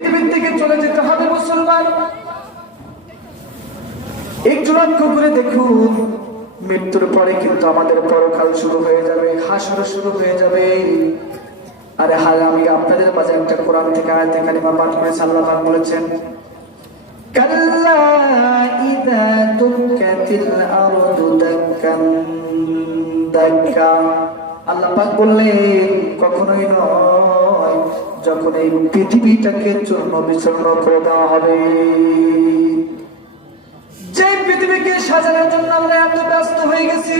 পৃথিবীর থেকে চলে যেতে হবে মুসলমান। একটু লক্ষ্য করে দেখুন, মৃত্যুর পরে কিন্তু আমাদের পরকাল শুরু হয়ে যাবে, হাসর শুরু হয়ে যাবে। আরে হায়, আমি আপনাদের মাঝে একটা কোরআন থেকে আয়াতে কারিমা পাঠ করেছি। আল্লাহ পাক বলেছেন, কাল্লা ইযা দুক্কাতিল আরদু দাক্কান দাক্কা। আল্লাহ পাক বললেন, কখনোই নয়, যখন এই পৃথিবীটাকে চূর্ণ বিচূর্ণ করে দেওয়া হবে। যে পৃথিবীকে সাজানোর জন্য আমরা এত ব্যস্ত হয়ে গেছি,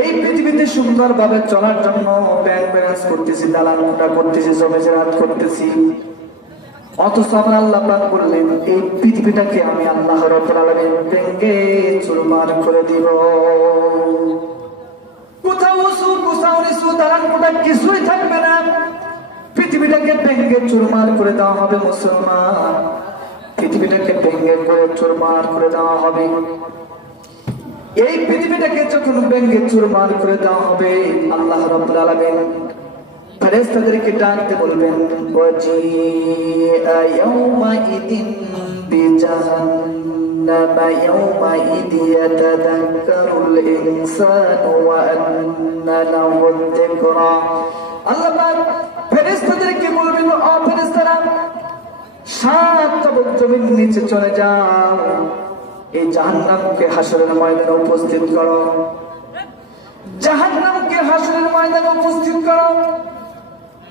এই পৃথিবীতে সুন্দরভাবে চলার জন্য ব্যাংক ব্যালেন্স করতেছি, দালান মোটা করতেছি, জমে জেরাত করতেছি, অথচ আমরা আল্লাহ পাক বললেন এই পৃথিবীটাকে আমি আল্লাহ রাব্বুল আলামিন ভেঙে চুরমার করে দিব। কোথাও উঁচু কোথাও নিচু দালান মোটা কিছুই থাকবে না, পৃথিবীটাকে ভেঙে চুরমার করে দেওয়া হবে মুসলমান। পৃথিবীটাকে ভেঙে করে চুরমার করে দেওয়া হবে। এই পৃথিবীটাকে যখন ভেঙে চুরমার করে দেওয়া হবে, আল্লাহ রাব্বুল আলামিন ফেরেশতাদেরকে ডাকতে বলবেন, ওয়াজিআ ইয়াউমাইদিন বিজাহান্নামা ইয়াউমাইদি ইয়াতাযাক্কারুল ইনসানু ওয়া আন্না লাহুদ যিকরা। আল্লাহ পাক ফেরেশতাদেরকে বলবেন, ও ফেরেশতারা, সাত তবক জমির নিচে চলে যাও, এই জাহান্নামকে হাসরের ময়দানে উপস্থিত করো। জাহান্নামকে হাসরের ময়দানে উপস্থিত করো,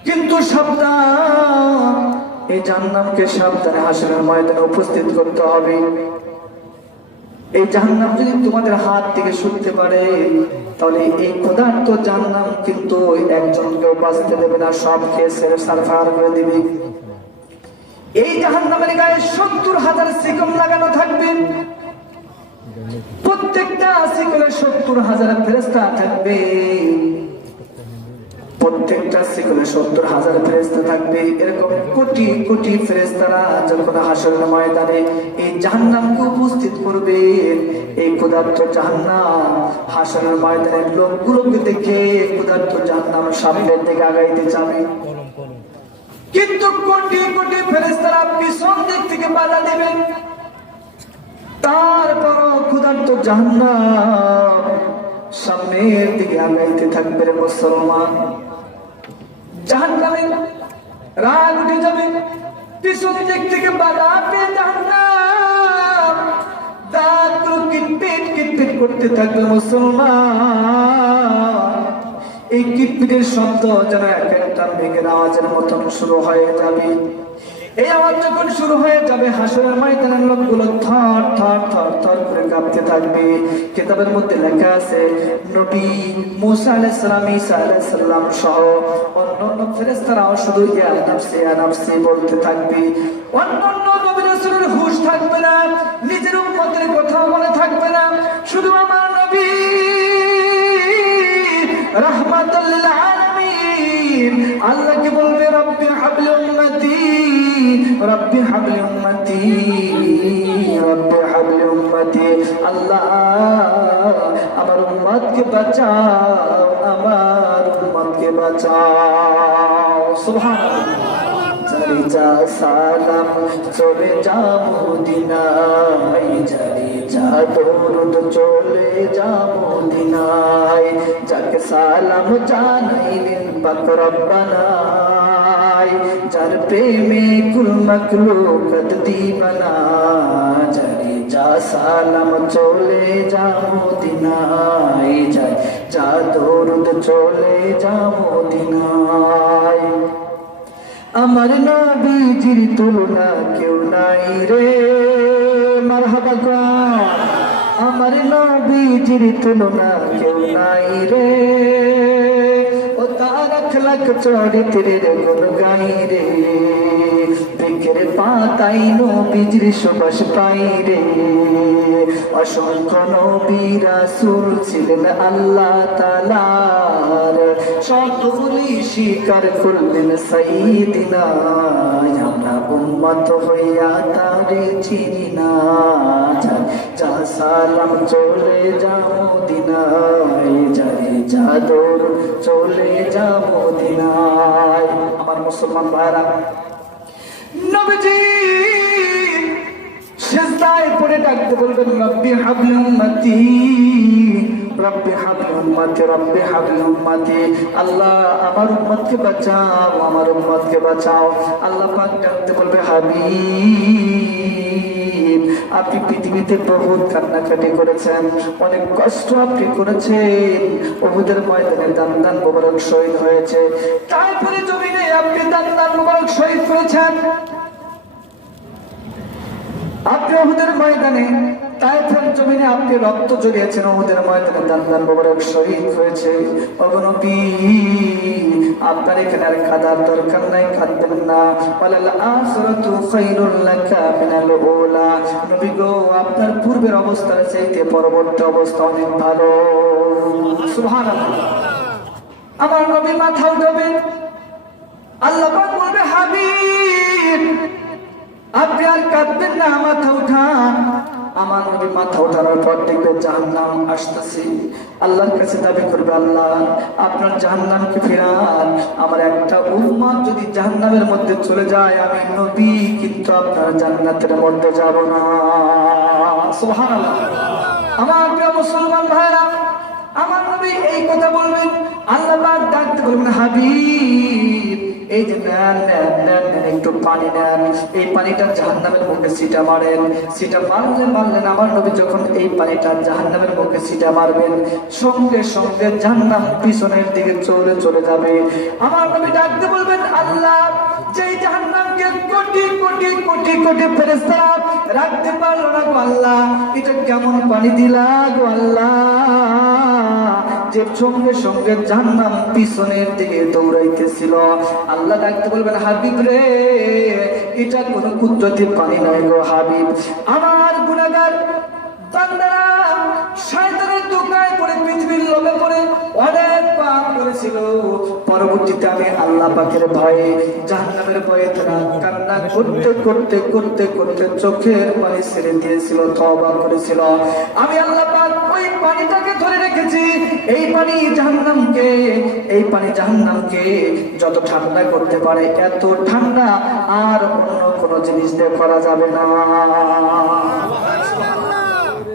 কিন্তু সাবধান, এই জাহান্নামকে সাবধানে হাসরের ময়দানে উপস্থিত করতে হবে। এই জাহান্নাম যদি তোমাদের হাত থেকে ছুটতে পারে, তাহলে এই ক্ষুধার্ত জাহান্নাম কিন্তু একজনকেও বাঁচতে দেবে না, সব খেয়ে সারফার করে দিবে। এই জাহান্নামের গায়ে ৭০,০০০ শিকল লাগানো থাকবে, প্রত্যেকটা শিকলে ৭০,০০০ ফেরেশতা থাকবে, প্রত্যেকটা শিকলে ৭০,০০০ ফেরেশতা থাকবে। এরকম কোটি কোটি ফেরেশতারা যখন হাসরের ময়দানে এই জাহান্নামকে উপস্থিত করবে, এই ক্ষুধার্ত জাহান্নাম হাসরের ময়দানের লোকগুলোকে দেখে ক্ষুধার্ত জাহান্নাম সামনের দিকে আগাইতে যাবে, কিন্তু কোটি কোটি ফেরেশতারা পিছন দিক থেকে বাধা দেবেন। তারপরও ক্ষুধার্ত জাহান্নাম সামনের দিকে আগাইতে থাকবে। রে মুসলমান, জাহান্নামে রাগ উঠে যাবে, পিছন দিক থেকে বাধা পেয়ে জাহান্নাম দাঁতগুলো কিটপিট কিটপিট করতে থাকবে। মুসলমান, এই কিটপিটের শব্দ যেন এক একটা মেঘের আওয়াজের মতন শুরু হয়ে যাবে। এই আওয়াজ যখন শুরু হয়ে যাবে, হাসরের ময়দানের লোকগুলো থর থর থর থর করে কাঁপতে থাকবে। কিতাবের মধ্যে লেখা আছে, নবী মুসা আলাইহিস সালাম, ঈসা আলাইহিস সালাম সহ অন্যান্য ফেরেশতারাও শুধু ইয়া নাফসি বলতে থাকবে। অন্যান্য নবী রাসূলের হুঁশ থাকবে না, নিজের উম্মতের কথা মনে থাকবে না, শুধু আমার নবী রাহমাতুল লিল আলামিন আল্লাহকে বলবে, রব্বি হাবলি উম্মতি, রব্বি হাবলি উম্মতি, রব্বি হাবলি উম্মতি। আল্লাহ আমার উম্মতকে বাঁচাও, আমার উম্মতকে বাঁচাও। সুবহানাল্লাহ। জারি যা সালাম চলে যা মদিনায়, জারি যা দরুদ চলে যা মদিনায়, যাকে সালাম জানাইলেন পাক রব্বানা, যার প্রেমে কুল মাখলুকাত দিবানা, জারি যা সালাম চলে যা মদিনায়, যার যা দরুদ চলে যা মদিনায়। আমার নবীজির তুলনা কেউ নাই রে, মারহাবা গো। আমার নবীজির তুলনা কেউ নাই রে, ও তার আখলাক চরিত্রের গুণ গাই রে, বৃক্ষের পাতাই নবীজির সুবাস পাই রে। অসংখ্য নবী রাসূল ছিলেন আল্লাহ তাআলার, সকলই স্বীকার করলেন সাইয়্যিদিনা, আমরা উম্মত হইয়া তারে চিনি না, যা সালাম চলে যা মদিনায়, যারে যা দরুদ চলে যা মদিনায়। আমার মুসলমান ভাইরা, নবীজি সিজদায় পড়ে ডাকতে বলবেন রব্বি হাবলি উম্মতি রব্বি হাবলি উম্মতি রব্বি হাবলি উম্মতি। আল্লাহ আমার উম্মতকে বাঁচাও, আমার উম্মতকে বাঁচাও। আল্লাহ পাক ডাকতে বলবে হাবিব আপনি পৃথিবীতে বহুত কান্নাকাটি করেছেন, অনেক কষ্ট আপনি করেছেন, উহুদের ময়দানে দান মোবারক শহীদ হয়েছে, তারপরে জমিনে আপনি দান মোবারক শহীদ করেছেন। আপনি উহুদের ময়দানে তায়েফের জমিনে আপনি রক্ত ঝরিয়েছেন, উহুদের ময়দানে দান মোবারক শহীদ হয়েছে। ওগো নবী আপনার এখানে আর কাঁদার দরকার নাই, কাঁদবেন না। ওয়ালাল আখিরাতু খায়রুল লাকা মিনাল উলা। নবী গো আপনার পূর্বের অবস্থার চাইতে পরবর্তী অবস্থা অনেক ভালো। সুবহানাল্লাহ। আমার নবী মাথা উঠাবেন, আল্লাহ পাক বলবে হাবিব আপনি আর কাঁদবেন না, মাথা উঠান। আমার নবী মাথা উঠানোর পর দেখবে জাহান্নাম আসতেছে। আল্লাহর কাছে দাবি করবে আল্লাহ আপনার জাহান্নামকে ফেরান, আমার একটা উম্মত যদি জাহান্নামের মধ্যে চলে যায় আমি নবী কিন্তু আপনার জান্নাতের মধ্যে যাব না। সুবহানাল্লাহ। আমার প্রিয় মুসলমান ভাইরা, আমার নবী এই কথা বলবেন, আল্লাহ পাক ডাকতে বলবেন হাবিব এই যে নেন নেন নেন নেন একটু পানি নেন, এই পানিটা জাহান্নামের মুখে ছিটা মারেন। ছিটা মারলেন আমার নবী যখন এই পানিটা জাহান্নামের মুখে ছিটা মারবেন সঙ্গে সঙ্গে জাহান্নাম পিছনের দিকে চলে যাবে। আমার নবী ডাকতে বলবেন আল্লাহ যেই জাহান্নামকে কোটি কোটি কোটি কোটি ফেরেশতারা রাখতে পারলো না গো আল্লাহ, এটা কেমন পানি দিলা গো আল্লাহ যে সঙ্গে সঙ্গে জাহান্নাম পিছনের দিকে দৌড়াইতেছিল। আল্লাহ ডাকতে বলবেন হাবিব রে এটা কোন কুদরতি পানি নয় গো হাবিব, আমার গুনাহগার বান্দারা শয়তানের ধোঁকায় পড়ে পৃথিবীর লোভে পড়ে অনেক পাপ করেছিল, পরবর্তীতে আমি আল্লাহ পাকের ভয়ে জাহান্নামের ভয়ে তারা কান্না করতে করতে করতে করতে চোখের পানি ছেড়ে দিয়েছিল, তওবা করেছিল। আমি আল্লাহ পাক ওই পানিটাকে ধরে রেখেছি। এই পানি জাহান্নামকে যত ঠান্ডা করতে পারে এত ঠান্ডা আর অন্য কোনো জিনিস দিয়ে করা যাবে না।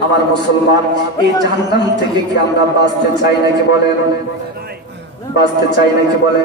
আমার মুসলমান এই জাহান্নাম থেকে কি আমরা বাঁচতে চাই নাকি বলেন? বাঁচতে চাই নাকি বলেন?